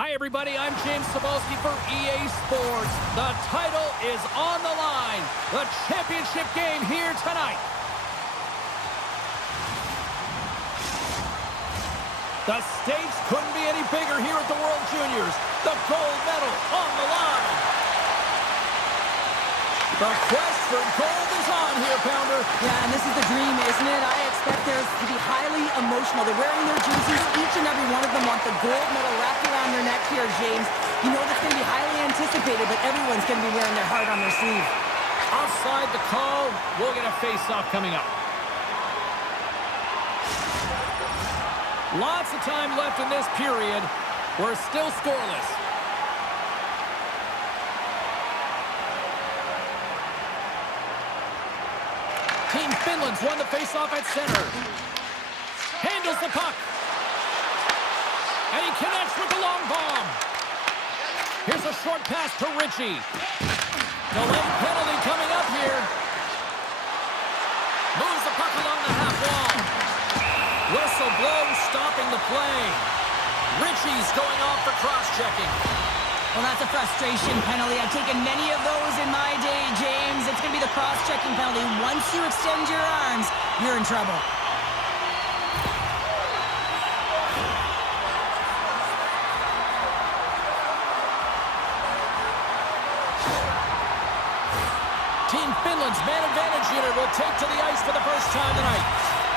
Hi, everybody. I'm James Cebulski for EA Sports. The title is on the line. The championship game here tonight. The stakes couldn't be any bigger here at the World Juniors. The gold medal on the line. The quest for gold is on here, Pounder. Yeah, and this is the dream, isn't it? I expect theirs to be highly emotional. They're wearing their jerseys. Each and every one of them want the gold medal wrapped around their neck here, James. You know that's going to be highly anticipated, but everyone's going to be wearing their heart on their sleeve. Offside the call. We'll get a face-off coming up. Lots of time left in this period. We're still scoreless. Team Finland's won the face-off at center. Handles the puck. And he connects with the long bomb. Here's a short pass to Ritchie. Delayed penalty coming up here. Moves the puck along the half wall. Whistle blows, stopping the play. Ritchie's going off for cross-checking. Well, that's a frustration penalty. I've taken many of those in my day, James. It's going to be the cross-checking penalty. Once you extend your arms, you're in trouble. Team Finland's man advantage unit will take to the ice for the first time tonight.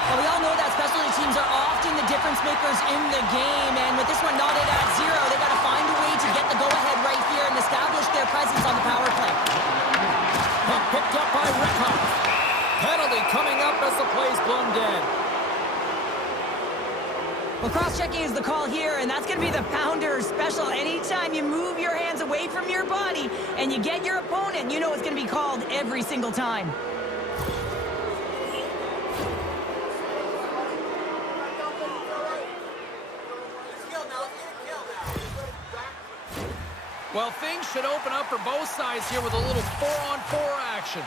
Well, we all know that specialty teams are often the difference makers in the game, and with this one knotted at 0, they got to find a way to get the go-ahead right here and establish their presence on the power play. Puck picked up by Rickhoff. Penalty coming up as the play's blown dead. Well, cross-checking is the call here, and that's going to be the Pounder special. Anytime you move your hands away from your body and you get your opponent, you know it's going to be called every single time. Well, things should open up for both sides here with a little 4-on-4 action.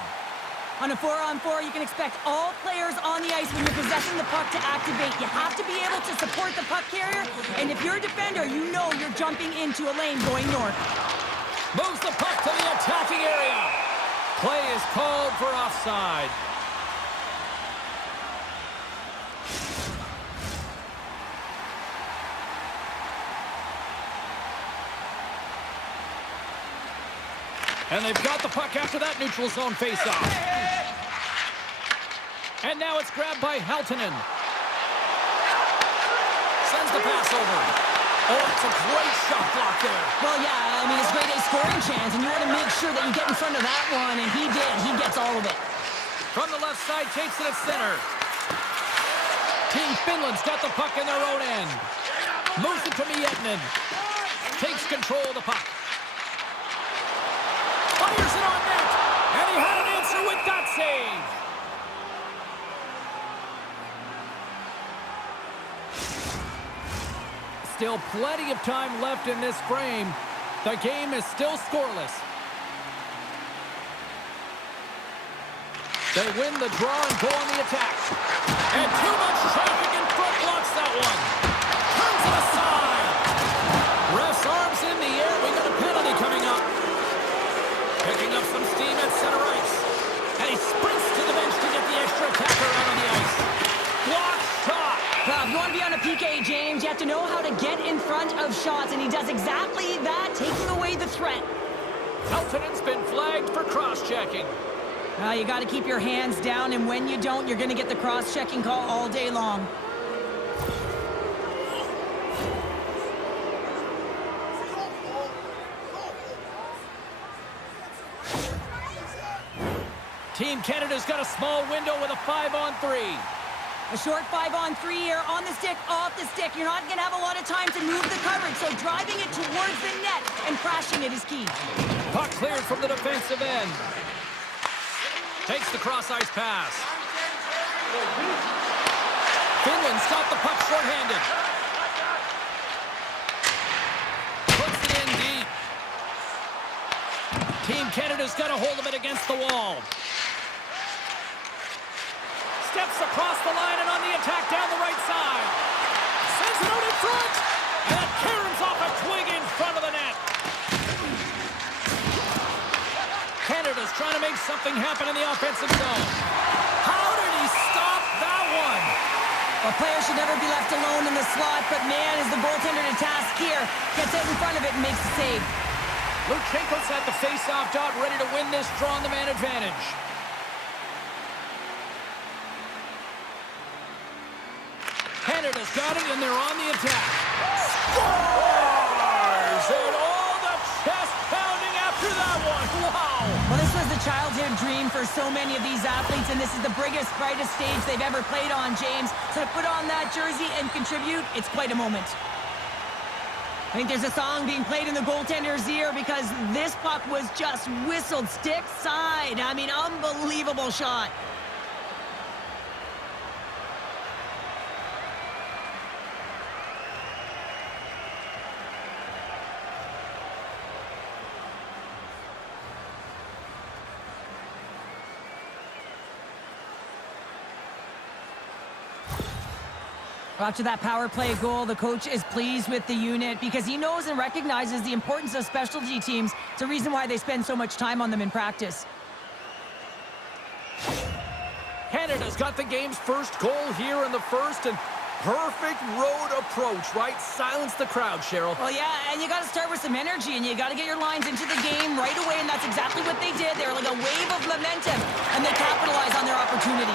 On a 4-on-4, you can expect all players on the ice when you're possessing the puck to activate. You have to be able to support the puck carrier, and if you're a defender, you know you're jumping into a lane going north. Moves the puck to the attacking area. Play is called for offside. And they've got the puck after that neutral zone faceoff. And now it's grabbed by Halttunen. Sends the pass over. Oh, it's a great shot block there. Well, yeah, I mean, it's great a scoring chance, and you want to make sure that you get in front of that one, and he did. He gets all of it. From the left side, takes it at center. Team Finland's got the puck in their own end. Moves it to Miettinen. Takes control of the puck. Fires it on net, and he had an answer with that save. Still plenty of time left in this frame. The game is still scoreless. They win the draw and go on the attack. And too much traffic in front blocks that one. Turns it aside. Ref's arms in the air. We got a penalty coming up. Picking up some steam at center ice. And he sprints to the bench to get the extra attacker out on the ice. Block shot. Well, if you want to be on a PK, James, you have to know how to get in front of shots, and he does exactly that, taking away the threat. Halttunen's been flagged for cross-checking. You got to keep your hands down, and when you don't, you're going to get the cross-checking call all day long. Team Canada's got a small window with a 5-on-3. A short 5-on-3 here, on the stick, off the stick. You're not going to have a lot of time to move the coverage, so driving it towards the net and crashing it is key. Puck cleared from the defensive end. Takes the cross-ice pass. Finland's got the puck short-handed. Puts it in deep. Team Canada's got a hold of it against the wall. Steps across the line and on the attack down the right side. Sends it out in front. And it caroms off a twig in trying to make something happen in the offensive zone. How did he stop that one? A player should never be left alone in the slot, but man, is the goaltender to task here. Gets out in front of it and makes the save. Luchenko's at the face-off dot, ready to win this draw on the man advantage. Canada's got it, and they're on the attack. Scores! And all the chest pounding after that one. Wow! Well, this was the childhood dream for so many of these athletes, and this is the biggest, brightest stage they've ever played on, James. So to put on that jersey and contribute, it's quite a moment. I think there's a song being played in the goaltender's ear because this puck was just whistled stick side. I mean, unbelievable shot. After that power play goal, the coach is pleased with the unit because he knows and recognizes the importance of specialty teams. It's a reason why they spend so much time on them in practice. Canada's got the game's first goal here in the first, and perfect road approach, right? Silence the crowd, Cheryl. Well, yeah, and you got to start with some energy, and you got to get your lines into the game right away, and that's exactly what they did. They were like a wave of momentum, and they capitalized on their opportunity.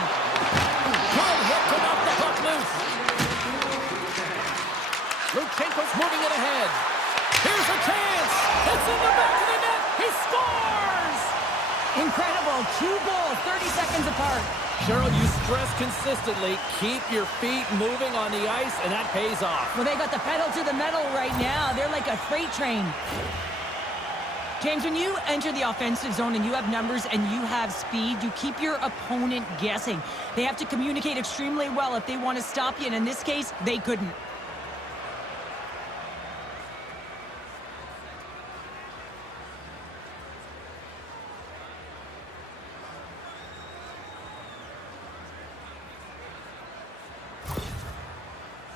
Good hit to knock the puck loose. Luchenko's moving it ahead. Here's a chance. It's in the back of the net. He scores! Incredible. 2 goals, 30 seconds apart. Cheryl, you stress consistently, keep your feet moving on the ice, and that pays off. Well, they got the pedal to the metal right now. They're like a freight train. James, when you enter the offensive zone and you have numbers and you have speed, you keep your opponent guessing. They have to communicate extremely well if they want to stop you, and in this case, they couldn't.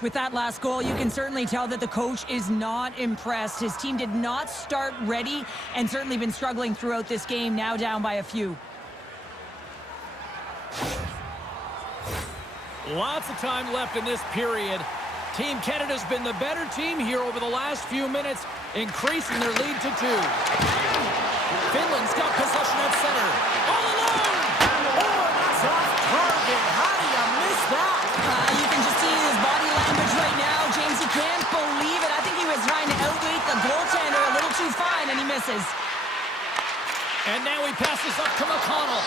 With that last goal, you can certainly tell that the coach is not impressed. His team did not start ready and certainly been struggling throughout this game, now down by a few. Lots of time left in this period. Team Canada's been the better team here over the last few minutes, increasing their lead to 2. Finland's got possession at center. All alone! Oh, that's off target. How do you miss that? You can just see his body language right now. James, he can't believe it. I think he was trying to outweight the goaltender a little too fine, and he misses. And now he passes up to MacConnell.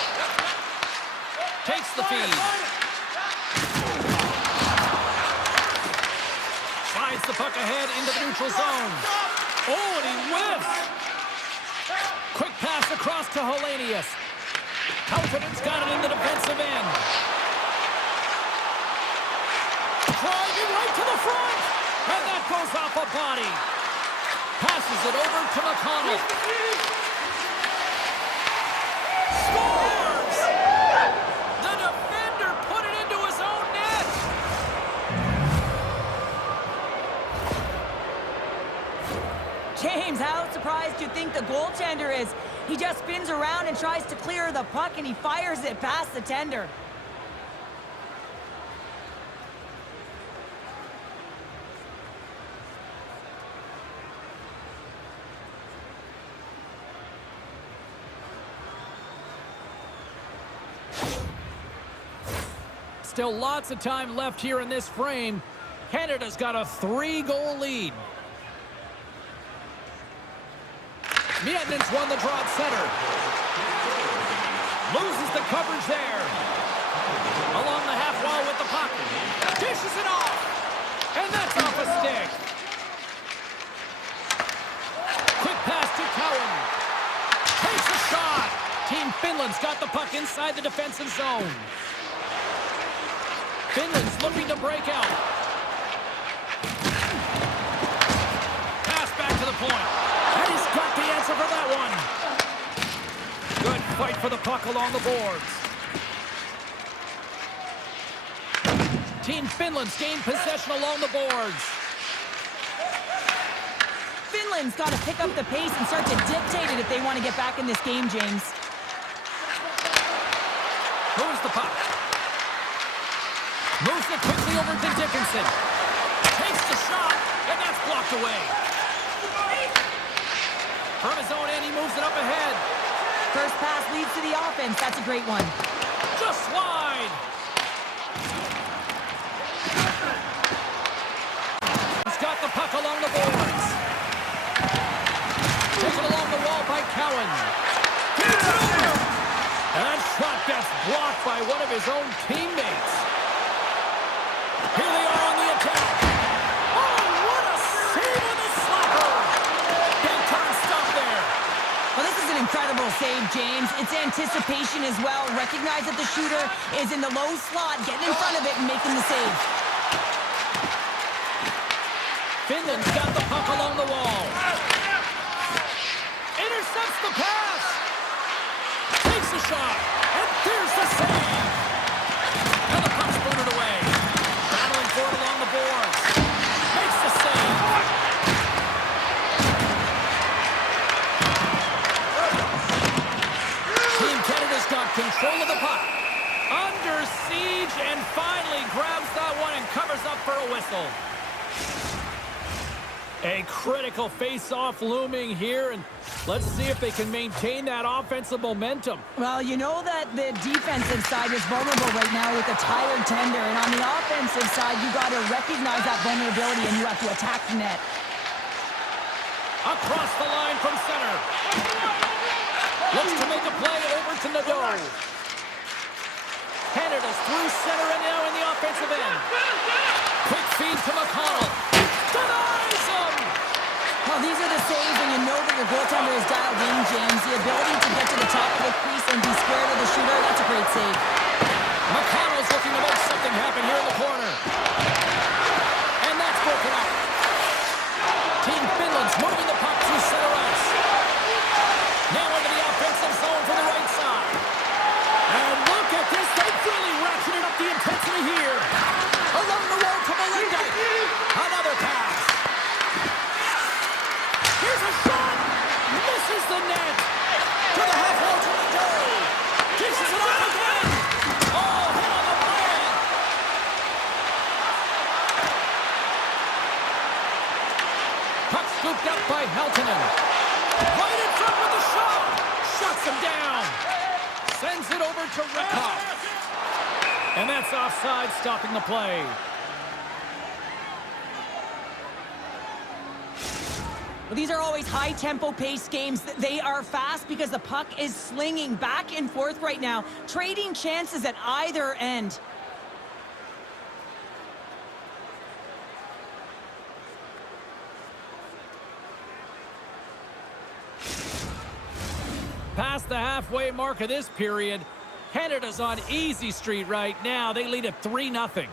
Takes the feed. Slides the puck ahead into the neutral zone. Oh, and he whiffs. Quick pass across to Hellenius. Houghton's got it in the defensive end. Driving right to the front. And that goes off a body. Passes it over to MacConnell. Scores! The defender put it into his own net. James, how surprised do you think the goaltender is? He just spins around and tries to clear the puck, and he fires it past the tender. Still lots of time left here in this frame. Canada's got a 3-goal lead. Mietinen's won the draw at center. Loses the coverage there. Along the half wall with the puck. Dishes it off. And that's off a stick. Quick pass to Cowan. Takes a shot. Team Finland's got the puck inside the defensive zone. Finland's looking to break out. Pass back to the point. And he's got the answer for that one. Good fight for the puck along the boards. Team Finland's gained possession along the boards. Finland's got to pick up the pace and start to dictate it if they want to get back in this game, James. Moves the puck. Moves it quickly over to Dickinson. Takes the shot, and that's blocked away. From his own end, he moves it up ahead. First pass leads to the offense. That's a great one. Just wide. He's got the puck along the boards. Taken along the wall by Cowan. Gets it over. And that shot gets blocked by one of his own teammates. Here they are on the attack. Oh, what a save on the slapper. Big turn stop there. Well, this is an incredible save, James. It's anticipation as well. Recognize that the shooter is in the low slot, getting in front of it and making the save. Finland's got the puck along the wall. Intercepts the pass. Takes the shot. And there's the save. And the puck's booted away. Battling for it along the boards. Makes the save. Team Canada's got control of the puck. Under siege and finally grabs that one and covers up for a whistle. A critical face-off looming here, and let's see if they can maintain that offensive momentum. Well, you know that the defensive side is vulnerable right now with a tired tender, and on the offensive side, you got to recognize that vulnerability, and you have to attack the net. Across the line from center. Looks to make a play over to Nadeau. Canada's through center and now in the offensive end. Quick feed to MacConnell. Denies him! Well, these are the saves, and you know that your goaltender is dialed in, James. The ability to get to the top of the crease and be square to the shooter, that's a great save. MacConnell's looking to make something happen here in the corner. And that's broken up. Team Finland's moving the puck through center ice. Now into the offensive zone from the right side. And look at this. They've really ratcheted up the intensity here. Along the wall to Melinda. Another pass. Here's a shot. Misses the net. To the half wall to Nadeau. Dishes it off again. Oh, hit on the play. Puck scooped up by Heltonen. Right in front with the shot. Shuts him down. Sends it over to Rickhoff. And that's offside, stopping the play. Well, these are always high-tempo pace games. They are fast because the puck is slinging back and forth right now, trading chances at either end. Past the halfway mark of this period, Canada's on easy street right now. They lead at 3-0.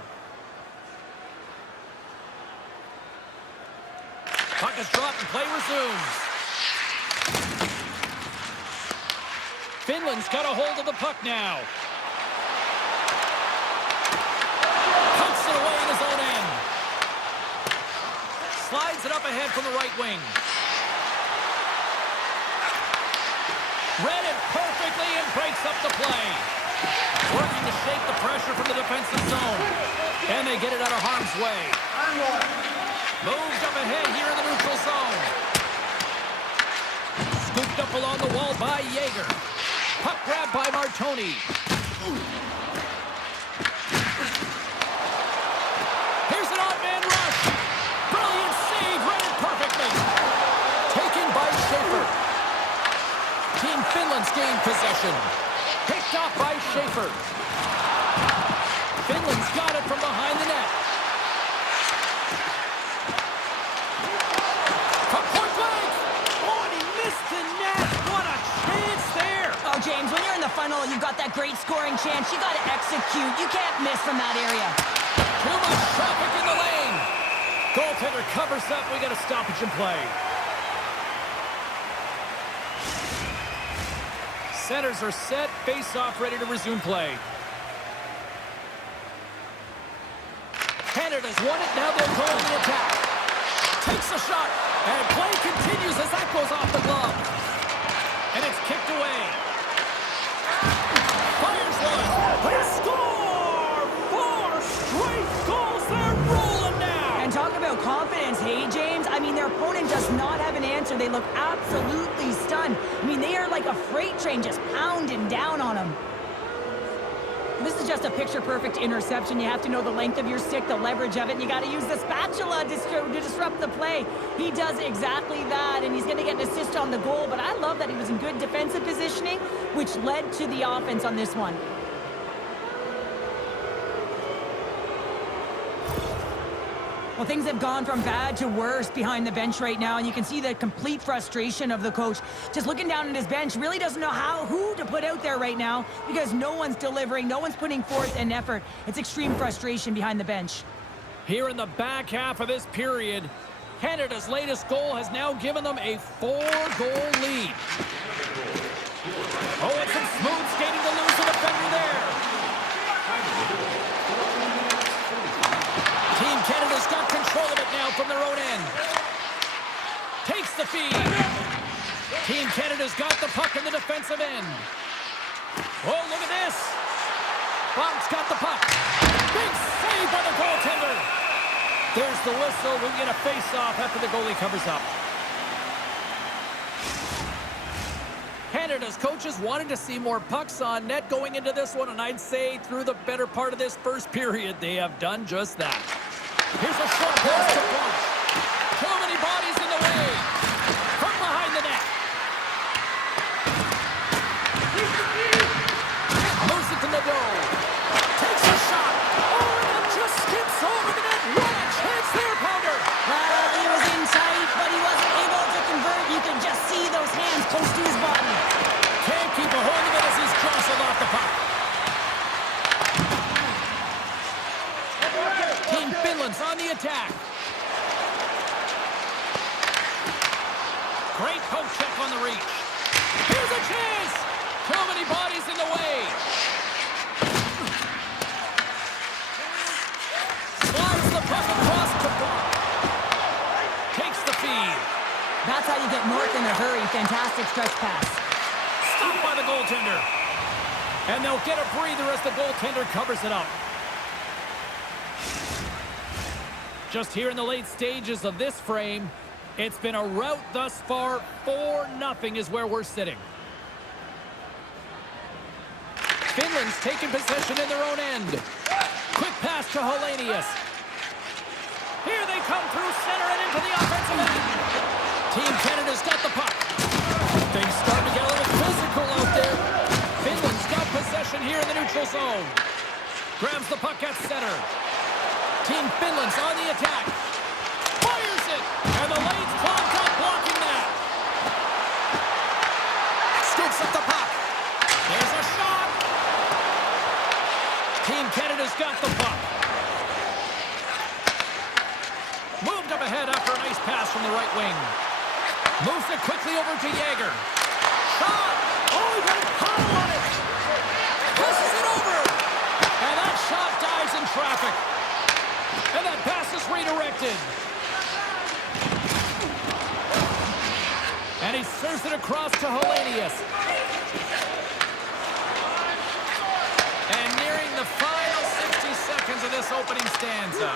Puck is dropped and play resumes. Finland's got a hold of the puck now. Punts it away in his own end. Slides it up ahead from the right wing. Read it perfectly and breaks up the play. Working to shake the pressure from the defensive zone. And they get it out of harm's way. Moves up ahead here in the neutral zone. Scooped up along the wall by Yeager. Puck grab by Martoni. Here's an odd-man rush. Brilliant save, read it perfectly. Taken by Schaefer. Team Finland's gained possession. Picked off by Schaefer. Finland's got it from behind the net. From point blank. Oh, and he missed the net. What a chance there. Oh, James, when you're in the funnel, you've got that great scoring chance. You got to execute. You can't miss from that area. Too much traffic in the lane. Goaltender covers up. We got a stoppage in play. Centers are set. Face-off ready to resume play. Canada's won it. Now they'll go on the attack. Takes a shot. And play continues as that goes off the glove. And it's kicked away. Fires one. I mean, their opponent does not have an answer. They look absolutely stunned. I mean, they are like a freight train just pounding down on them. This is just a picture-perfect interception. You have to know the length of your stick, the leverage of it, and you got to use the spatula to disrupt the play. He does exactly that, and he's going to get an assist on the goal, but I love that he was in good defensive positioning, which led to the offense on this one. Well, things have gone from bad to worse behind the bench right now, and you can see the complete frustration of the coach. Just looking down at his bench, really doesn't know who to put out there right now because no one's delivering, no one's putting forth an effort. It's extreme frustration behind the bench. Here in the back half of this period, Canada's latest goal has now given them a 4-goal lead. Oh, it's some smooth skating to lose the defender there. Team Canada's got control of it now from their own end. Takes the feed. Team Canada's got the puck in the defensive end. Oh, look at this. Bonk's got the puck. Big save by the goaltender. There's the whistle. We get a face-off after the goalie covers up. Canada's coaches wanted to see more pucks on net going into this one, and I'd say through the better part of this first period, they have done just that. Here's a short pass to Bonk. Too many bodies in the way. From behind the net. Moves it to Nadeau. Takes a shot. Oh, and it just skips over the net. What a chance there, Powder. Well, he was in tight, but he wasn't able to convert. You could just see those hands close to his body. Can't keep a hold of it as he's jostled off the puck. Team Finland's on the attack. Great poke check on the reach. Here's a chance. Too many bodies in the way. Slides the puck across to Bonk. Takes the feed. That's how you get north in a hurry. Fantastic stretch pass. Stopped by the goaltender. And they'll get a breather as the goaltender covers it up. Just here in the late stages of this frame, it's been a rout thus far. 4-0 is where we're sitting. Finland's taking possession in their own end. Quick pass to Hellenius. Here they come through center and into the offensive end. Team Canada's got the puck. Things starting to get a little physical out there. Finland's got possession here in the neutral zone. Grabs the puck at center. Team Finland's on the attack. Fires it! And the lane's clogged up, blocking that. Scoops up the puck. There's a shot. Team Canada's got the puck. Moved up ahead after a nice pass from the right wing. Moves it quickly over to Yager. Shot! Oh, he got a pile on it! Pushes it over! And that shot dies in traffic. And that pass is redirected. And he serves it across to Hellenius. And nearing the final 60 seconds of this opening stanza.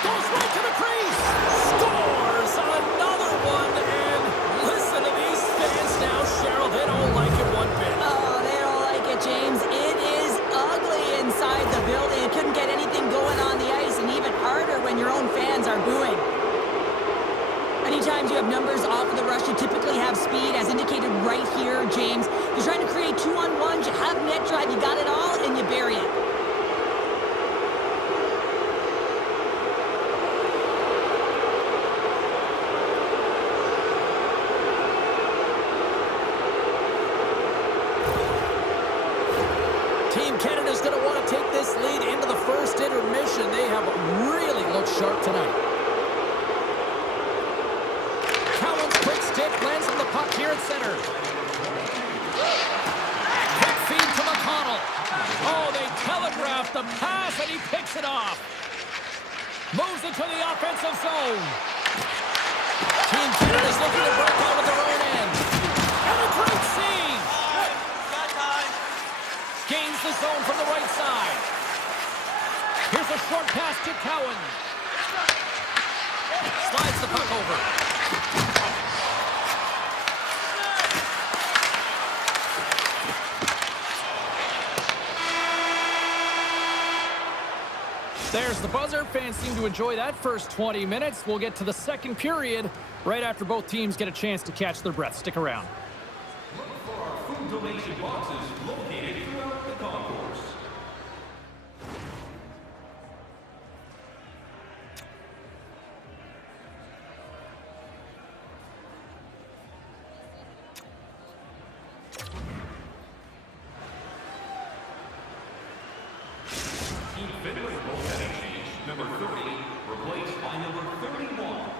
Goes right to the crease. Scores another one. And listen to these fans now, Cheryl. They don't like it one bit. Oh, they don't like it, James. It is ugly inside the building. It couldn't get anything going on the ice, and even harder when your own fans are booing. Anytime you have numbers off of the rush, you typically have speed, as indicated right here, James. You're trying to create 2-on-1s, you have net drive, you got it all, and you bury it. Team Canada's going to want to take this lead into the first intermission. They have really looked sharp tonight. Cowan's quick stick lands on the puck here at center. Quick feed to MacConnell. Oh, they telegraphed the pass, and he picks it off. Moves into the offensive zone. Team Canada's looking to break out with their own end. And a great save. Gains the zone from the right side. Here's a short pass to Cowan. Slides the puck over. There's the buzzer. Fans seem to enjoy that first 20 minutes. We'll get to the second period right after both teams get a chance to catch their breath. Stick around. Look for our food donation boxes located throughout the concourse. Team Finland goaltending change. Number 30 replaced by number 31.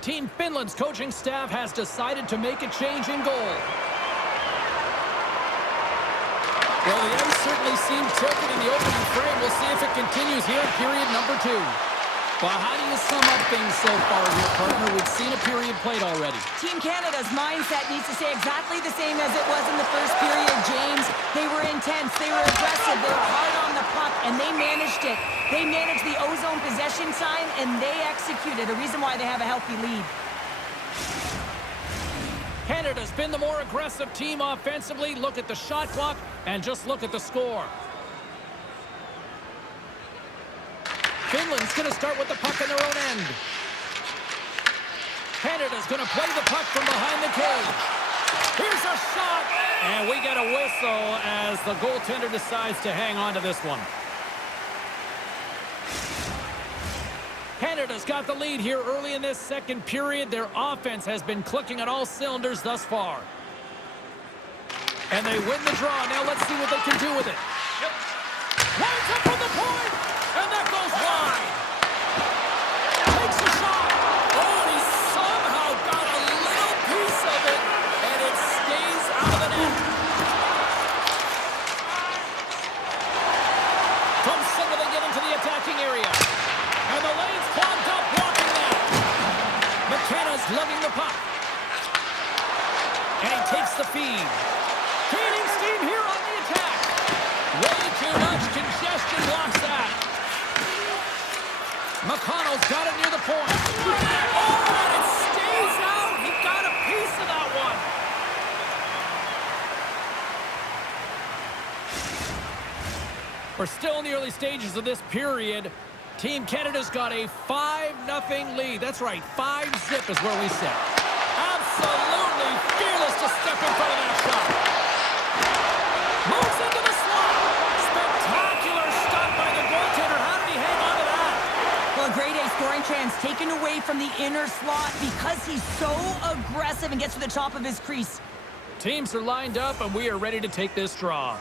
Team Finland's coaching staff has decided to make a change in goal. Well, the ice certainly seemed tilted in the opening frame. We'll see if it continues here in period number 2. Well, how do you sum up things so far here, partner? We've seen a period played already. Team Canada's mindset needs to stay exactly the same as it was in the first period, James. They were intense, they were aggressive, they were hard on the puck, and they managed it. They managed the ozone possession sign, and they executed, a reason why they have a healthy lead. Canada's been the more aggressive team offensively. Look at the shot clock, and just look at the score. Finland's going to start with the puck in their own end. Canada's going to play the puck from behind the cage. Here's a shot, and we get a whistle as the goaltender decides to hang on to this one. Canada's got the lead here early in this second period. Their offense has been clicking on all cylinders thus far. And they win the draw. Now let's see what they can do with it. Lines up from the point, and that goes wide. Takes a shot. Oh, and he somehow got a little piece of it, and it stays out of the net. From center, they get into the attacking area. And the lane's clogged up, blocking that. McKenna's lugging the puck. And he takes the feed. Gaining steam here on the attack. Way too much congestion blocks that. MacConnell's got it near the point. Oh, and it stays out. He got a piece of that one. We're still in the early stages of this period. Team Canada's got a 5-0 lead. That's right, 5-zip is where we sit. Absolutely fearless to step in front of that shot. Moves into the slot. Spectacular stop by the goaltender. How did he hang on to that? Well, a grade A scoring chance taken away from the inner slot because he's so aggressive and gets to the top of his crease. Teams are lined up, and we are ready to take this draw.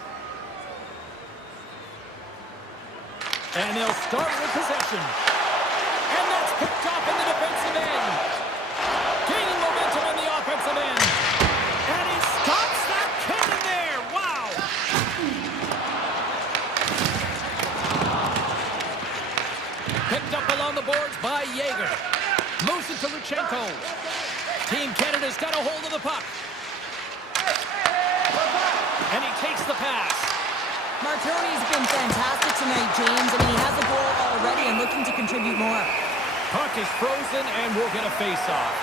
And they'll start with possession. And that's picked off in the defensive end. Gaining momentum on the offensive end. And he stops that cannon there. Wow. Picked up along the boards by Yeager. Moves it to Luchenko. Team Canada's got a hold of the puck. And he takes the pass. Martoni's been fantastic tonight, James. I mean, he has a goal already and looking to contribute more. Puck is frozen, and we'll get a face-off.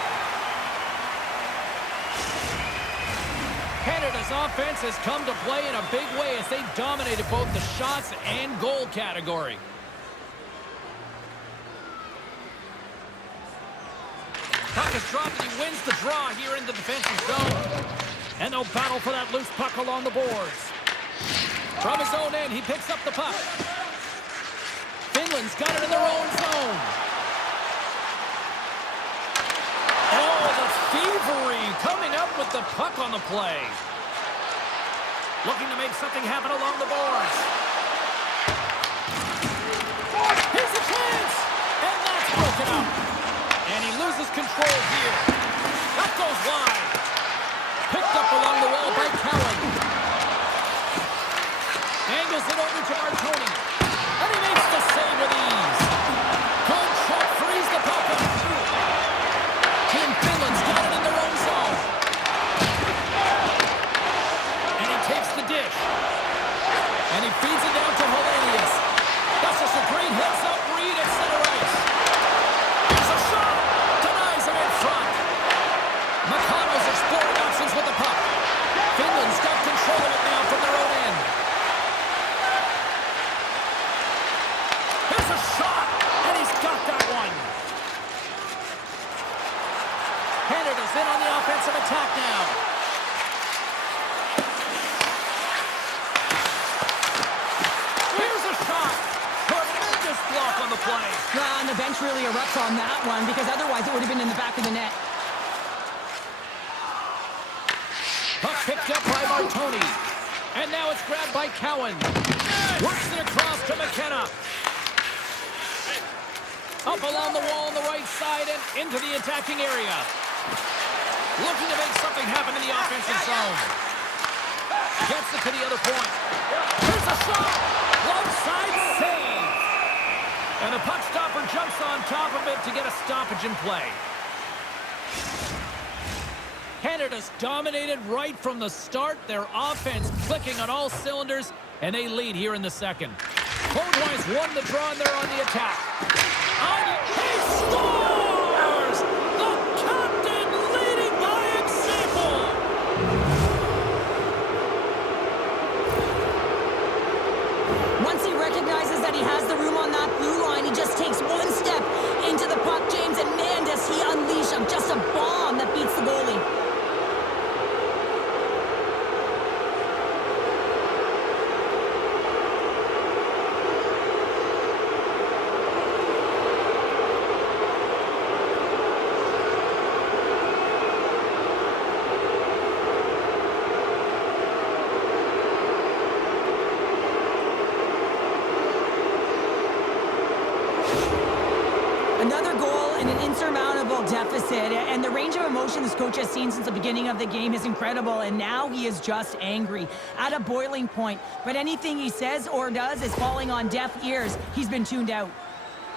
Canada's offense has come to play in a big way as they dominated both the shots and goal category. Puck is dropped, and he wins the draw here in the defensive zone. And they'll battle for that loose puck along the boards. From his own end, he picks up the puck. Finland's got it in their own zone. Oh, the thievery coming up with the puck on the play. Looking to make something happen along the boards. Here's a chance! And that's broken up. And he loses control here. That goes wide. Picked up along the wall by Cowan. Angles it over to Martoni. And he makes the save with ease. Good shot, frees the puck up. Team Finland's got it in their own zone. bench really erupts on that one because otherwise it would have been in the back of the net. Puck picked up by Martoni. And now it's grabbed by Cowan. Works it across to McKenna. Up along the wall on the right side and into the attacking area. Looking to make something happen in the offensive zone. Gets it to the other point. Here's a shot. Left side save. And the puck stopper jumps on top of it to get a stoppage in play. Canada's dominated right from the start. Their offense clicking on all cylinders, and they lead here in the second. Goldwise won the draw, and they're on the attack. And he scores! The captain leading by example! Once he recognizes that he has the room on that blue line, he just takes one step into the puck, James, and man, does he unleash just a bomb that beats the goalie. Another goal and an insurmountable deficit, and the range of emotion this coach has seen since the beginning of the game is incredible, and now he is just angry, at a boiling point. But anything he says or does is falling on deaf ears. He's been tuned out.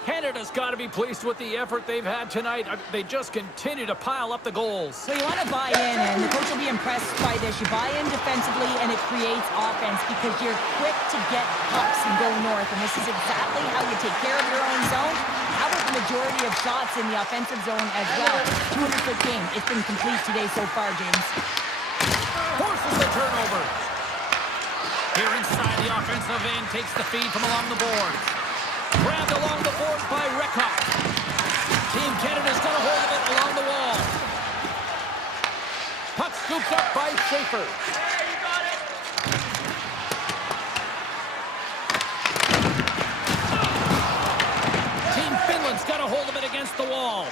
Canada's got to be pleased with the effort they've had tonight. They just continue to pile up the goals. So you want to buy in, and the coach will be impressed by this. You buy in defensively, and it creates offense because you're quick to get pucks and go north, and this is exactly how you take care of your own zone. How about the majority of shots in the offensive zone as well? 200-foot game. It's been complete today so far, James. Forces the turnover. Here inside the offensive end, takes the feed from along the boards. Grabbed along the boards by Rekop. Team Canada's got a hold of it along the wall. Puck scooped up by Schaefer. Team Finland's got a hold of it against the wall.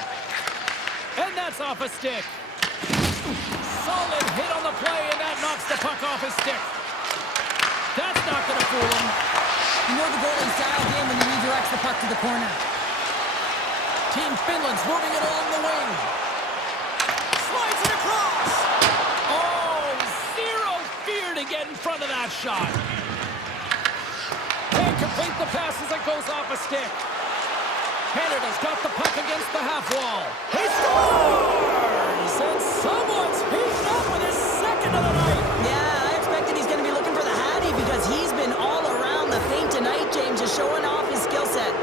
And that's off a stick. Solid hit on the play, and that knocks the puck off his stick. That's not going to fool him. You know the goalie's dialed in when he redirects the puck to the corner. Team Finland's moving it along the wing. Slides it across. Oh, zero fear to get in front of that shot. Can't complete the pass as it goes off a stick. Canada's got the puck against the half wall. He scores! And someone's heating up with his second of the night. Yeah, I expected he's going to be looking for the Hattie because he's been all around the paint tonight, James, just showing off his skill set.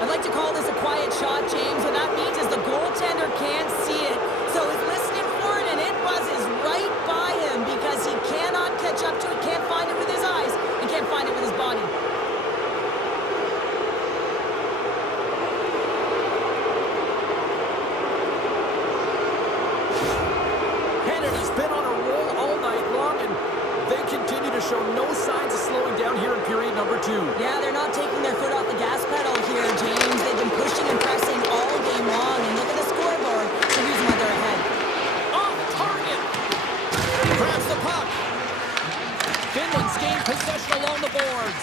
I'd like to call this a quiet shot, James. What that means is the goaltender can't see it. So he's listening for it, and it buzzes right by him because he cannot catch up to it, can't find it with his eyes, and can't find it with his body. Canada's been on a roll all night long, and they continue to show no signs of slowing down here in period number 2. Yeah, they're not taking their foot off the gas pedal here, James. They've been pushing and pressing all game long, and look at the scoreboard. The reason why they're ahead. On target. Grabs the puck. Finland's gained possession along the boards.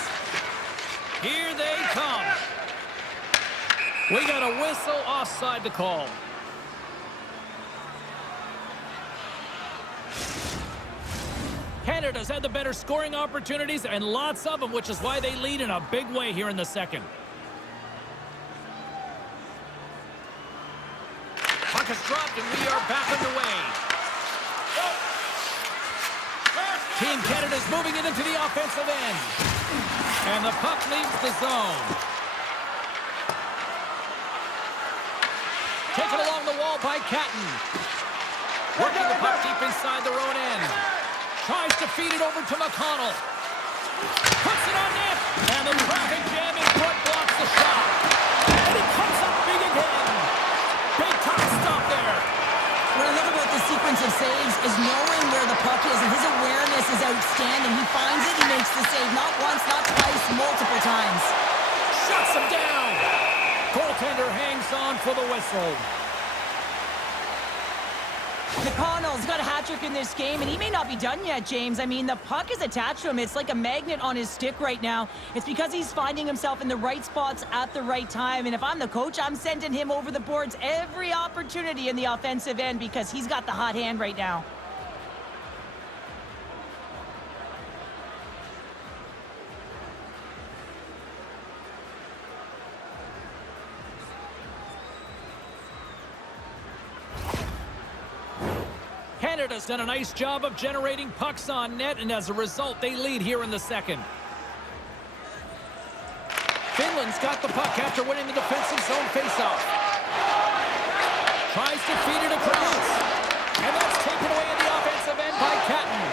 Here they come. We got a whistle offside to call. Canada's had the better scoring opportunities, and lots of them, which is why they lead in a big way here in the second. Puck is dropped, and we are back underway. Team Canada's moving it into the offensive end. And the puck leaves the zone. Taken along the wall by Catton. Working the puck deep inside their own end. Tries to feed it over to MacConnell. Puts it on net. And the traffic jam in front blocks the shot. And he comes up big again. Big time stop there. What I love about this sequence of saves is knowing where the puck is, and his awareness is outstanding. He finds it, he makes the save not once, not twice, multiple times. Shuts him down. goaltender hangs on for the whistle. MacConnell's got a hat trick in this game, and he may not be done yet, James. I mean, the puck is attached to him. It's like a magnet on his stick right now. It's because he's finding himself in the right spots at the right time. And if I'm the coach, I'm sending him over the boards every opportunity in the offensive end because he's got the hot hand right now. Canada's done a nice job of generating pucks on net, and as a result, they lead here in the second. Finland's got the puck after winning the defensive zone faceoff. Tries to feed it across. And that's taken away in the offensive end by Catton.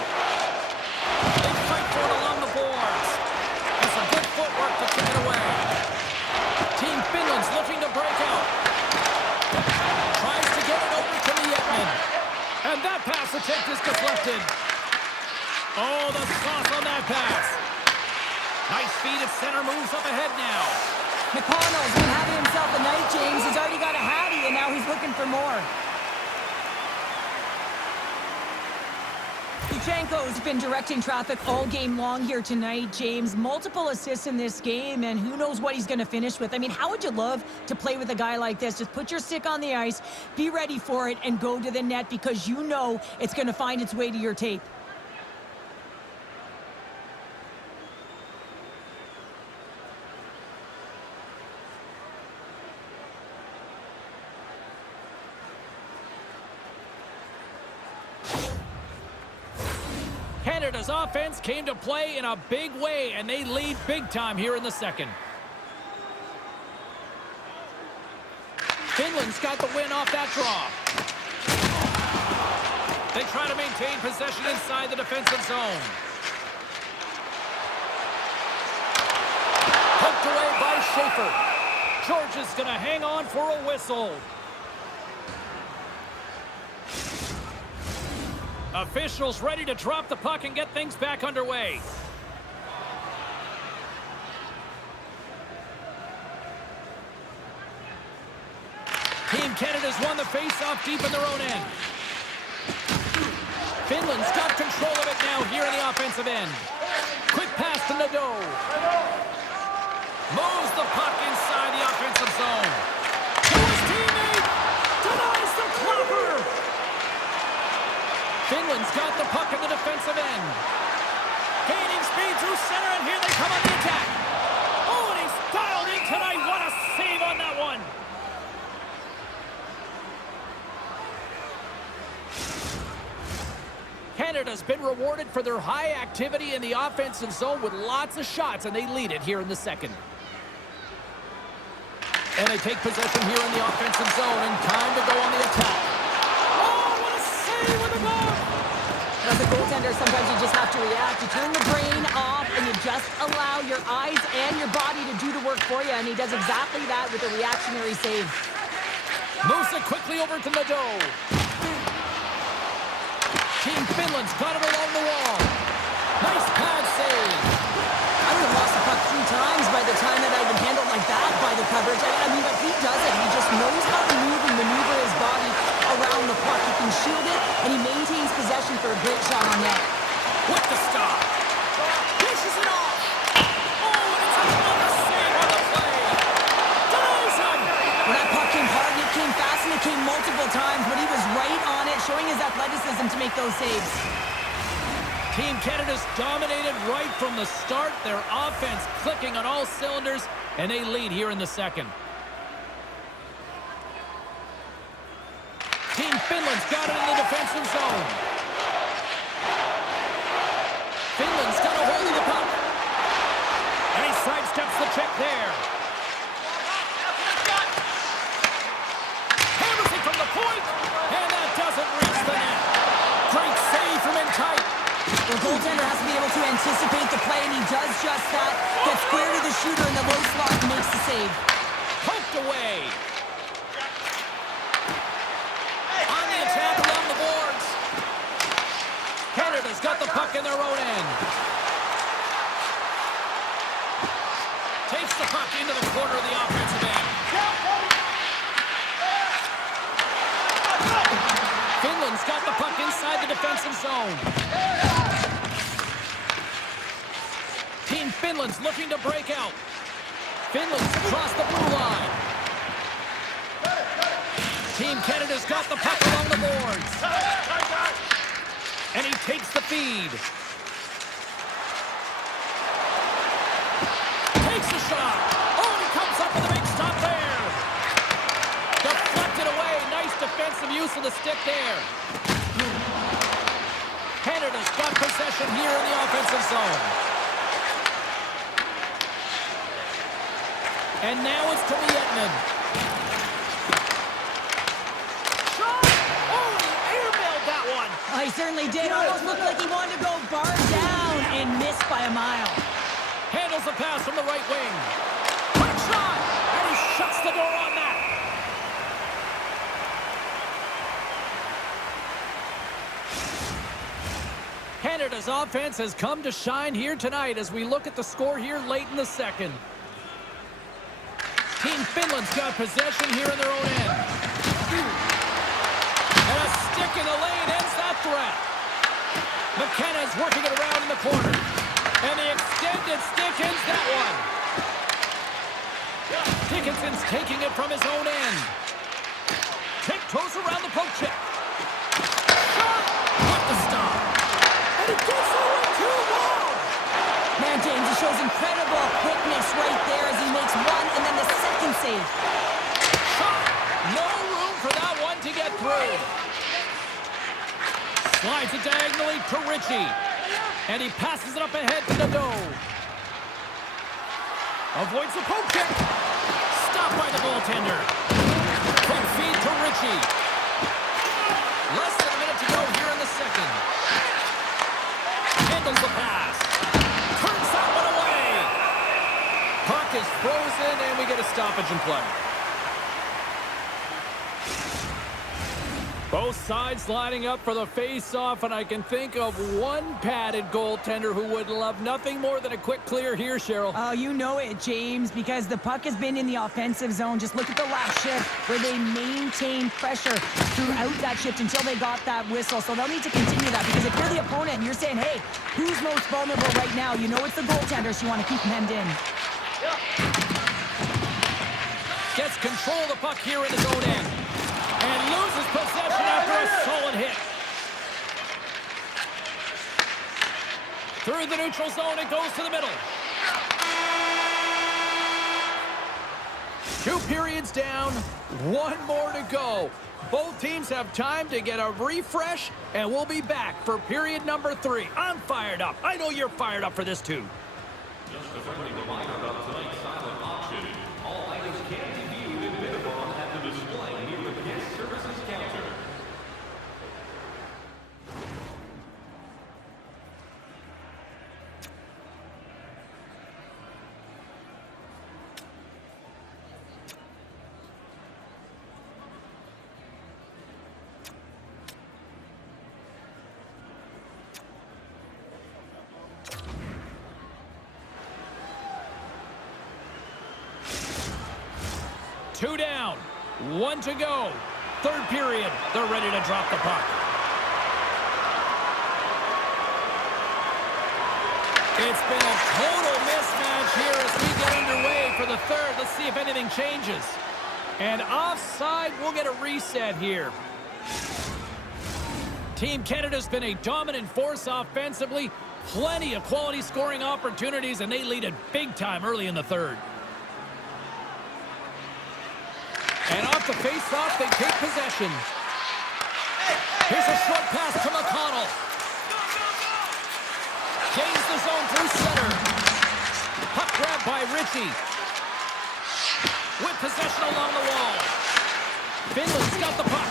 They fight for it along the boards. And some good footwork to kick it away. Team Finland's looking to break out. Tries to get it over to the Yetman. And that pass attempt is deflected. Oh, the sauce on that pass. Nice feed at center, moves up ahead now. MacConnell's been having himself a night, James. He's already got a hattie, and now he's looking for more. Yuchenko's been directing traffic all game long here tonight, James. Multiple assists in this game, and who knows what he's going to finish with. I mean, how would you love to play with a guy like this? Just put your stick on the ice, be ready for it, and go to the net because you know it's going to find its way to your tape. Canada's offense came to play in a big way, and they lead big time here in the second. Finland's got the win off that draw. They try to maintain possession inside the defensive zone. Poked away by Schaefer. George is going to hang on for a whistle. Officials ready to drop the puck and get things back underway. Team Canada's won the face-off deep in their own end. Finland's got control of it now here in the offensive end. Quick pass to Nadeau. Moves the puck inside the offensive zone. To his teammate. Denies the clobber. Finland's got the puck in the defensive end. Gaining speed through center, and here they come on the attack. Oh, and he's dialed in tonight. What a save on that one. Canada's been rewarded for their high activity in the offensive zone with lots of shots, and they lead it here in the second. And they take possession here in the offensive zone, and time to go on the attack. Oh, what a save with the glove! As a goaltender, sometimes you just have to react. You turn the brain off, and you just allow your eyes and your body to do the work for you, and he does exactly that with a reactionary save. Moves it quickly over to Nadeau. Team Finland's got it along the wall. Nice pad save. I would have lost the puck 3 times by the time that I'd been handled like that by the coverage. I mean, but he does it. He just knows how to move and maneuver his body around the puck. He can shield it, and he maintains possession for a great shot on net. What the stop? Dishes it off. Oh, and it's another save on the play. Denies him. When that puck came hard, it came fast, and it came multiple times, but he was right on it, showing his athleticism to make those saves. Team Canada's dominated right from the start. Their offense clicking on all cylinders, and they lead here in the second. Team Finland's got it in the defensive zone. Finland's got a hold of the puck. And he sidesteps the check there. Hammers it from the point, and that doesn't reach the net. Great save from in tight. The goaltender has to be able to anticipate the play, and he does just that. Gets square to the shooter in the low slot and makes the save. Poked away. On the attack along the boards. Canada's got the puck in their own end. Takes the puck into the corner of the offensive end. Finland's got the puck inside the defensive zone. Team Finland's looking to break out. Finland's across the blue line. Team Canada's got the puck along the boards. And he takes the feed. Takes the shot. Oh, and he comes up with a big stop there. Deflected away. Nice defensive use of the stick there. Canada's got possession here in the offensive zone. And now it's to Lietman. Shot! Oh, he airmailed that one. Oh, he certainly did. Almost looked like he wanted to go bar down and miss by a mile. Handles the pass from the right wing. Quick shot! And he shuts the door on that. Canada's offense has come to shine here tonight as we look at the score here late in the second. Team Finland's got possession here in their own end. And a stick in the lane ends that threat. McKenna's working it around in the corner. And the extended stick ends that one. Dickinson's taking it from his own end. Tiptoes around the poke check. Shot! What the stop? And he gets away too long! Man, James, he shows incredible quickness right there as he makes one and then the second save. Shot! No room for that one to get through. Slides it diagonally to Ritchie. And he passes it up ahead to Nadeau. Avoids the poke check. Stopped by the goaltender. Quick feed to Ritchie. Less than a minute to go here in the second. Handles the pass. Turns that one away. Puck is frozen and we get a stoppage in play. Both sides lining up for the face-off, and I can think of one padded goaltender who would love nothing more than a quick clear here, Cheryl. Oh, you know it, James, because the puck has been in the offensive zone. Just look at the last shift where they maintained pressure throughout that shift until they got that whistle. So they'll need to continue that, because if you're the opponent and you're saying, hey, who's most vulnerable right now? You know it's the goaltenders. You want to keep them hemmed in. Gets control of the puck here in his own end. And loses possession after a solid hit. Through the neutral zone, it goes to the middle. 2 periods down, 1 more to go. Both teams have time to get a refresh, and we'll be back for period number 3. I'm fired up. I know you're fired up for this too. Just a friendly reminder about tonight's silent auction. All items can be viewed and bid upon at the display near the guest services counter. Two down, 1 to go. 3rd period, they're ready to drop the puck. It's been a total mismatch here as we get underway for the 3rd. Let's see if anything changes. And offside, we'll get a reset here. Team Canada's been a dominant force offensively. Plenty of quality scoring opportunities, and they lead it big time early in the 3rd. And off the face-off, they take possession. Here's a short pass to MacConnell. Gains the zone through center. Puck grab by Ritchie. With possession along the wall. Finland's got the puck.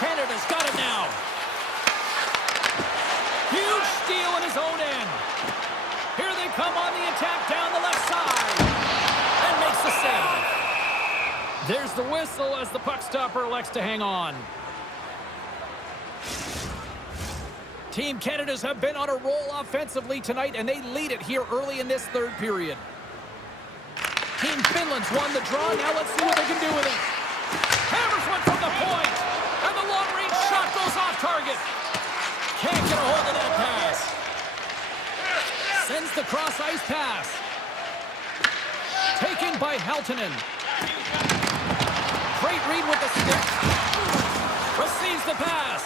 Canada's got it now. Huge steal in his own end. Here they come on the attack down the left side. And makes the save. There's the whistle as the puck stopper elects to hang on. Team Canada's have been on a roll offensively tonight, and they lead it here early in this 3rd period. Team Finland Finland's won the draw. Now let's see what they can do with it. Hammers one from the point. And the long-range shot goes off target. Can't get a hold of that pass. Sends the cross-ice pass. Taken by Halttunen. Great read with the stick. Receives the pass.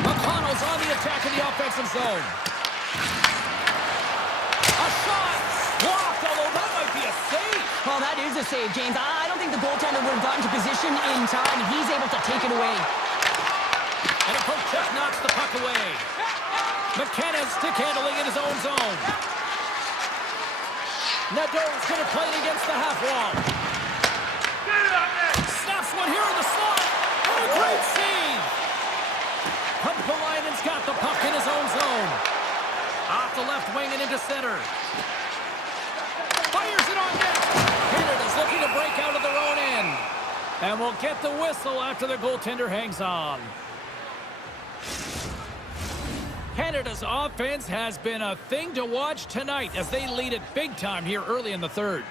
MacConnell's on the attack in the offensive zone. A shot. Blocked, although that might be a save. Well, that is a save, James. I don't think the goaltender would have gotten to position in time. He's able to take it away. And a poke check knocks the puck away. McKenna stick handling in his own zone. Nadeau's going to play it against the half wall. Snaps one here in the slot. And a great save. Pumpalainen's got the puck in his own zone. Off the left wing and into center. Fires it on net. Canada's looking to break out of their own end. And we'll get the whistle after the goaltender hangs on. Canada's offense has been a thing to watch tonight as they lead it big time here early in the third.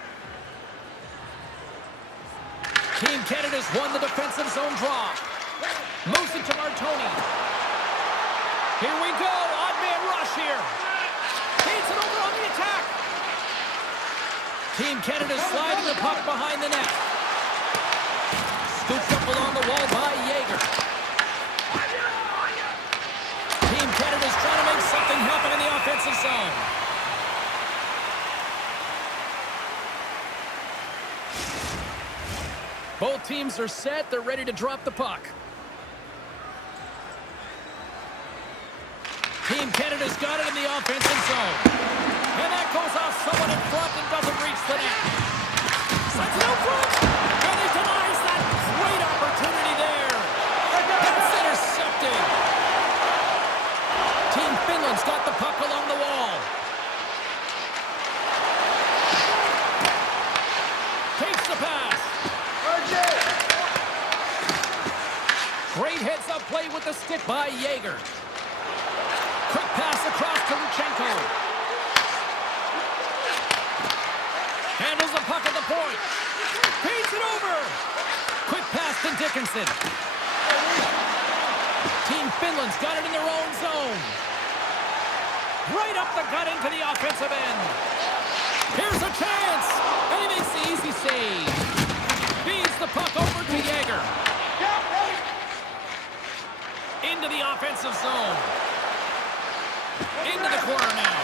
Team Canada's won the defensive zone draw. Moves it to Martoni. Here we go. Odd man rush here. Feeds it over on the attack. Team Canada's sliding the puck behind the net. Scooped up along the wall by Yeager. Canada's trying to make something happen in the offensive zone. Both teams are set. They're ready to drop the puck. Team Canada's got it in the offensive zone. And that goes off someone in front and doesn't reach the net. Sends it out front. And he denies that great opportunity there. It's intercepted. Team Finland's got the puck along the wall. Takes the pass. Great heads-up play with the stick by Yeager. Quick pass across to Luchenko. Handles the puck at the point. Feeds it over. Quick pass to Dickinson. Team Finland's got it in their own zone. Right up the gut into the offensive end. Here's a chance. And he makes the easy save. Feeds the puck over to Yeager. Into the offensive zone. Into the corner now.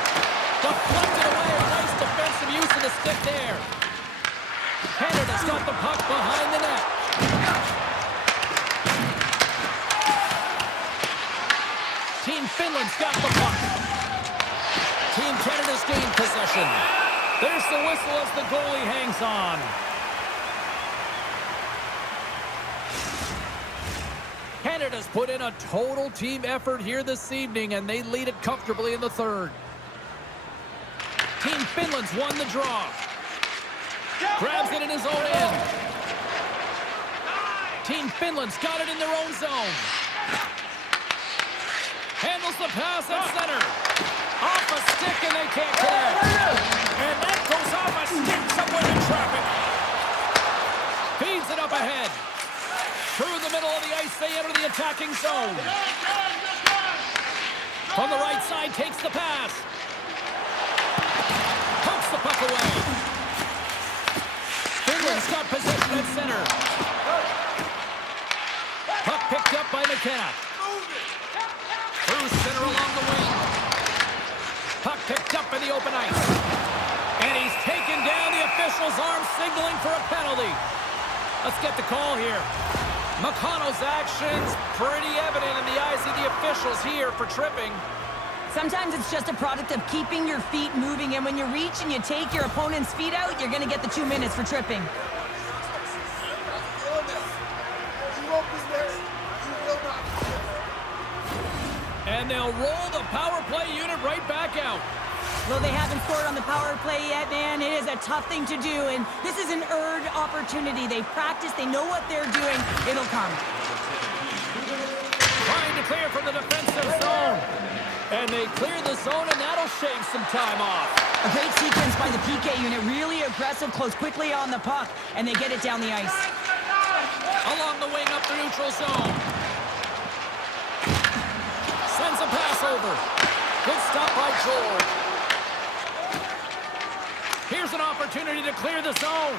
Deflected away. Nice defensive use of the stick there. Canada's got the puck behind the net. Team Finland's got the puck. Team Canada's gained possession. There's the whistle as the goalie hangs on. Canada's put in a total team effort here this evening, and they lead it comfortably in the third. Team Finland's won the draw. Grabs it in his own end. Team Finland's got it in their own zone. Handles the pass at center. Off a stick and they can't connect. And that goes off a stick somewhere in traffic. Feeds it up ahead. Through the middle of the ice, they enter the attacking zone. From the right side, takes the pass. Pumps the puck away. Finland's got possession at center. Puck picked up by McKenna. Through center along the wing. Puck picked up in the open ice. And he's taken down. The official's arm signaling for a penalty. Let's get the call here. MacConnell's actions pretty evident in the eyes of the officials here for tripping. Sometimes it's just a product of keeping your feet moving, and when you reach and you take your opponent's feet out, you're going to get the 2 minutes for tripping. And they'll roll the power play unit right back out. Well, they haven't scored on the power play yet, man. It is a tough thing to do, and this is an earned opportunity. They practice, they know what they're doing. It'll come. Trying to clear from the defensive zone. And they clear the zone, and that'll shave some time off. A great sequence by the PK unit. Really aggressive, close quickly on the puck, and they get it down the ice. Along the wing up the neutral zone. Sends a pass over. Good stop by George. Here's an opportunity to clear the zone.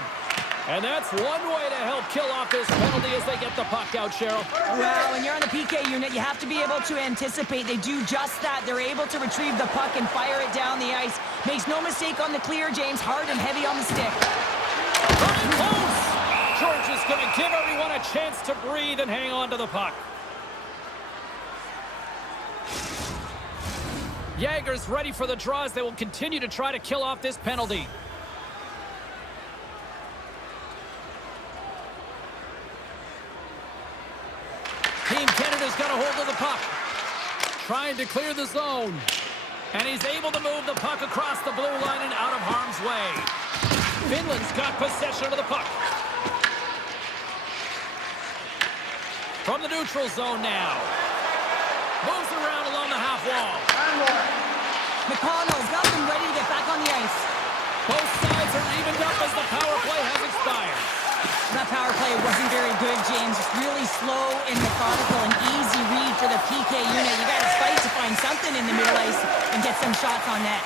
And that's one way to help kill off this penalty as they get the puck out, Cheryl. Well, when you're on the PK unit, you have to be able to anticipate. They do just that. They're able to retrieve the puck and fire it down the ice. Makes no mistake on the clear, James. Hard and heavy on the stick. Very close. George is going to give everyone a chance to breathe and hang on to the puck. Jaeger's ready for the draws. They will continue to try to kill off this penalty. Team Canada's got a hold of the puck. Trying to clear the zone. And he's able to move the puck across the blue line and out of harm's way. Finland's got possession of the puck. From the neutral zone now. Moves around along the half wall. MacConnell's got them ready to get back on the ice. Both sides are evened up as the power play has expired. That power play wasn't very good, James. It's really slow and methodical, an easy read for the PK unit. You got to fight to find something in the middle ice and get some shots on net.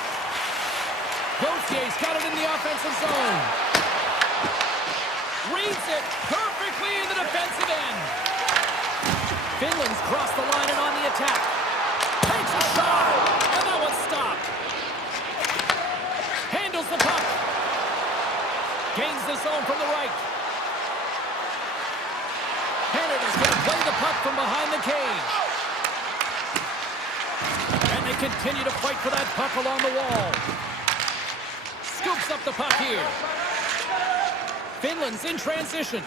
Gautier's got it in the offensive zone. Reads it perfectly in the defensive end. Finland's crossed the line and on the attack. Takes a shot, and that one's stopped. Handles the puck. Gains the zone from the right. Canada's going to play the puck from behind the cage. And they continue to fight for that puck along the wall. Scoops up the puck here. Finland's in transition.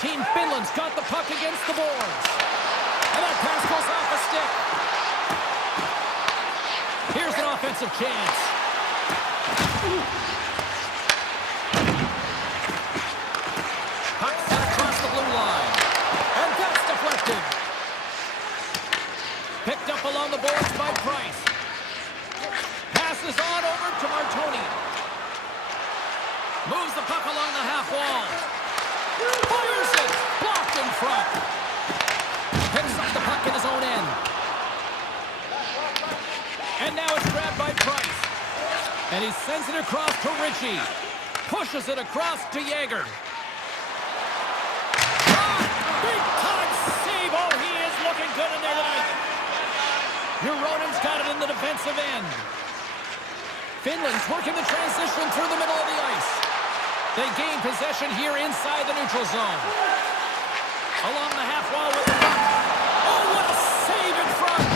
Team Finland's got the puck against the boards. And that pass goes off a stick. Here's an offensive chance. Puck set across the blue line. And that's deflected. Picked up along the boards by Price. Passes on over to Martoni. Moves the puck along the half wall. Fires it! Blocked in front. Picks up the puck in his own end. And now it's grabbed by Price. And he sends it across to Ritchie. Pushes it across to Jaeger. Big time save. Oh, he is looking good in there tonight. Juronen's got it in the defensive end. Finland's working the transition through the middle of the ice. They gain possession here inside the neutral zone. Along the half wall with the puck. Oh, what a save in front.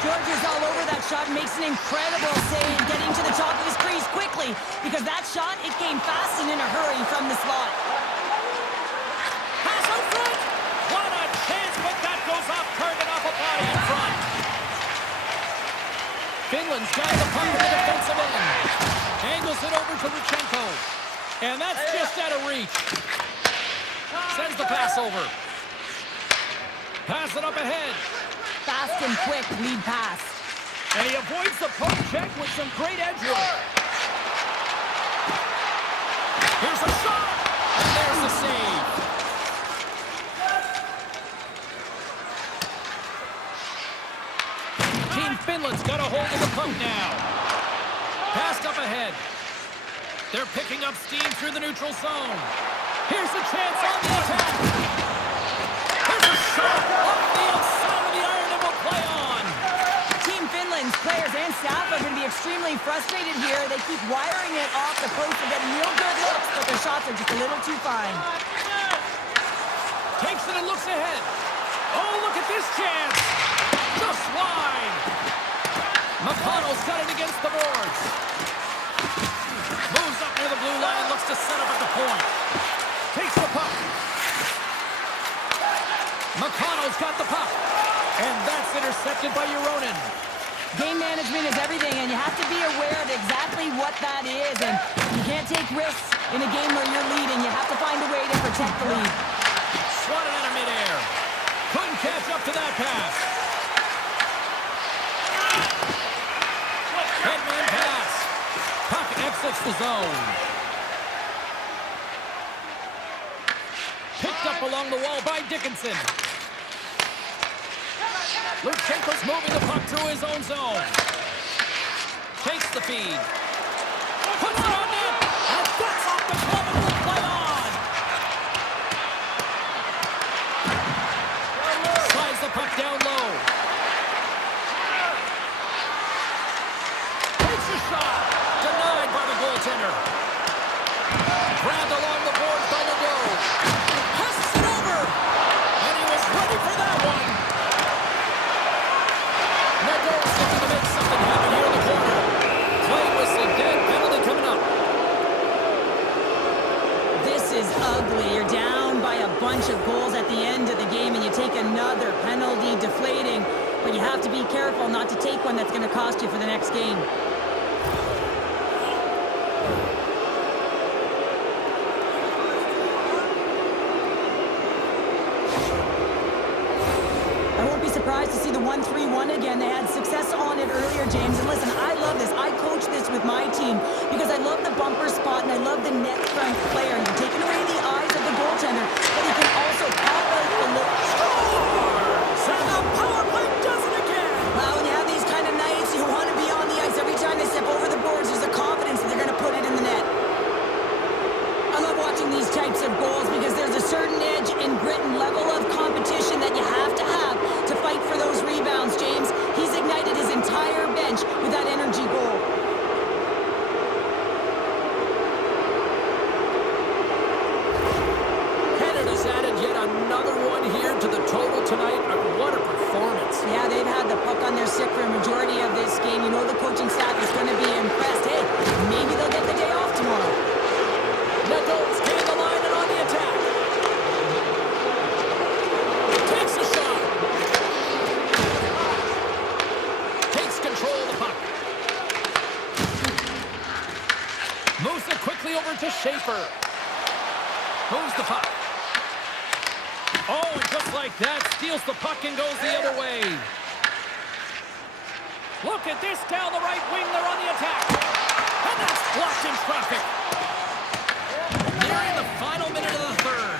George is all over that shot, makes an incredible save, getting to the top of his crease quickly, because that shot, it came fast and in a hurry from the slot. Pass out front. What a chance, but that goes off target off a body in front. Finland's got the puck in the defensive end. Angles it over to Richenko. And that's just out of reach. Sends the pass over. Pass it up ahead. Fast and quick lead pass. And he avoids the poke check with some great edge work. Here's a shot. And there's the save. Team Finland's got a hold of the puck now. Passed up ahead. They're picking up steam through the neutral zone. Here's a chance on the attack. Here's a shot off the outside of the iron and will play on. Team Finland's players and staff are going to be extremely frustrated here. They keep wiring it off the post and getting real good looks, but their shots are just a little too fine. Takes it and looks ahead. Oh, look at this chance. Just wide. MacConnell's got it against the boards. Moves up near the blue line and looks to set up at the point. Takes the puck. MacConnell's got the puck. And that's intercepted by Juronen. Game management is everything, and you have to be aware of exactly what that is. And you can't take risks in a game where you're leading. You have to find a way to protect the lead. Swatted out of midair. Couldn't catch up to that pass. splits the zone. Picked up along the wall by Dickinson. Lutsenko's moving the puck through his own zone. Takes the feed. Puts it on net. And that's off the glove and will play on. Slides the puck down low. Takes a shot. Denied by the goaltender. Grabbed along the boards by Nadeau. Passes it over. And he was ready for that one. Nadeau's looking to make something happen here in the corner. Play whistle dead. Penalty coming up. This is ugly. You're down by a bunch of goals at the end of the game, and you take another penalty, deflating. But you have to be careful not to take one that's going to cost you for the next game. I won't be surprised to see the 1-3-1 again. They had success on it earlier, James. And listen, I love this. I coach this with my team because I love the bumper spot and I love the net front player. You're taking away the eyes of the goaltender, but he can also pop out the look. Scores! And the power play does it again! Well, when you have these kind of nights, you want to be on the ice. Every time they step over the boards, there's a confidence that they're going to put it in the net. I love watching these types of goals because there's a certain edge and grit and level of competition that you have to fight for those rebounds, James. He's ignited his entire bench with that energy goal. Canada's added yet another one here to the total tonight. What a performance. Yeah, they've had the puck on their stick for a majority of this game. You know the coaching staff is going to be impressed. Hey, maybe they'll get the day off tomorrow. Nadeau's getting the line and on the attack. Takes a shot. Takes control of the puck. Moves it quickly over to Schaefer. Moves the puck. Oh, and just like that, steals the puck and goes the other way. Look at this down the right wing. They're on the attack. And that's blocked in traffic. Nearing the final minute of the third.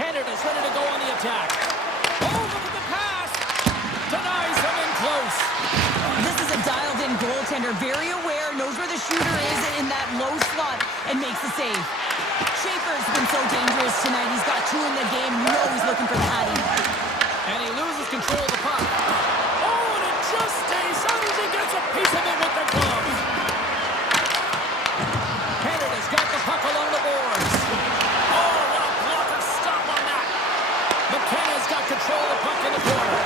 Canada's ready to go on the attack. Oh, look at the pass. Denies him in close. This is a dialed-in goaltender, very aware, knows where the shooter is in that low slot, and makes the save. Schaefer's been so dangerous tonight. He's got two in the game, and you know he's looking for the hattie. And he loses control of the puck. Oh, and it just stays out as he gets a piece of it with the glove. Canada's got the puck along the boards. Oh, what a blocker stop on that. McKenna's got control of the puck in the corner.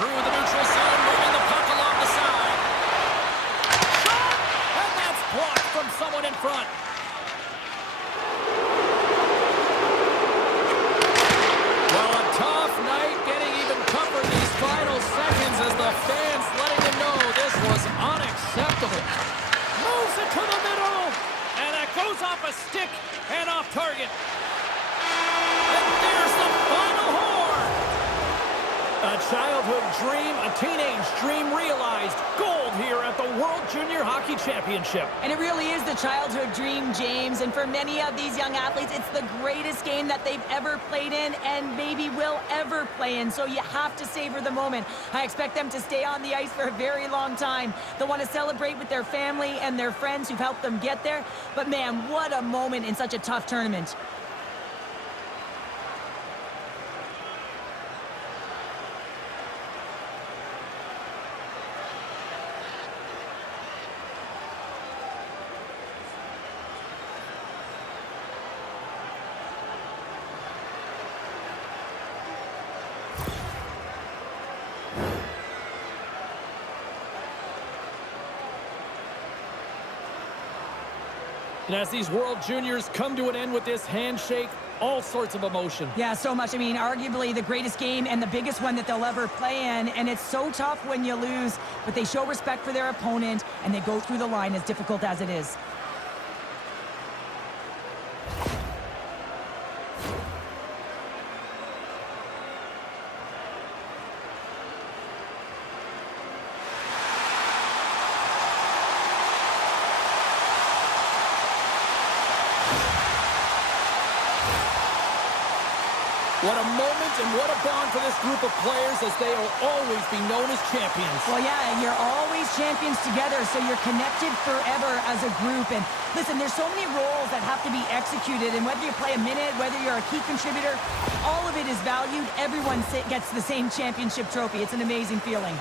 Through the neutral zone, moving the puck along the side. Shot! And that's blocked from someone in front. Well, a tough night, getting even tougher these final seconds as the fans letting them know this was unacceptable. Moves it to the middle, and that goes off a stick and off target. And there's the final horn. A childhood dream, a teenage dream realized. Gold here at the World Junior Hockey Championship. And it really is the childhood dream, James. And for many of these young athletes, it's the greatest game that they've ever played in and maybe will ever play in. So you have to savor the moment. I expect them to stay on the ice for a very long time. They'll want to celebrate with their family and their friends who've helped them get there. But man, what a moment in such a tough tournament. And as these World Juniors come to an end with this handshake, all sorts of emotion. Yeah, so much. I mean, arguably the greatest game and the biggest one that they'll ever play in. And it's so tough when you lose, but they show respect for their opponent and they go through the line as difficult as it is. What a moment and what a bond for this group of players, as they will always be known as champions. Well, yeah, and you're always champions together, so you're connected forever as a group. And listen, there's so many roles that have to be executed, and whether you play a minute, whether you're a key contributor, all of it is valued. Everyone gets the same championship trophy. It's an amazing feeling.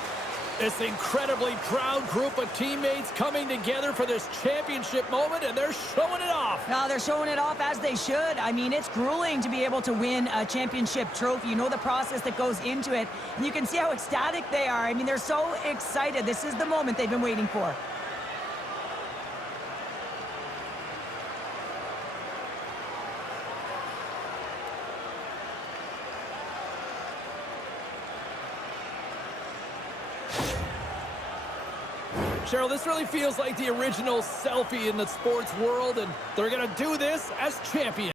This incredibly proud group of teammates coming together for this championship moment, and they're showing it off. No, they're showing it off as they should. I mean, it's grueling to be able to win a championship trophy. You know the process that goes into it, and you can see how ecstatic they are. I mean, they're so excited. This is the moment they've been waiting for. Cheryl, this really feels like the original selfie in the sports world, and they're going to do this as champions.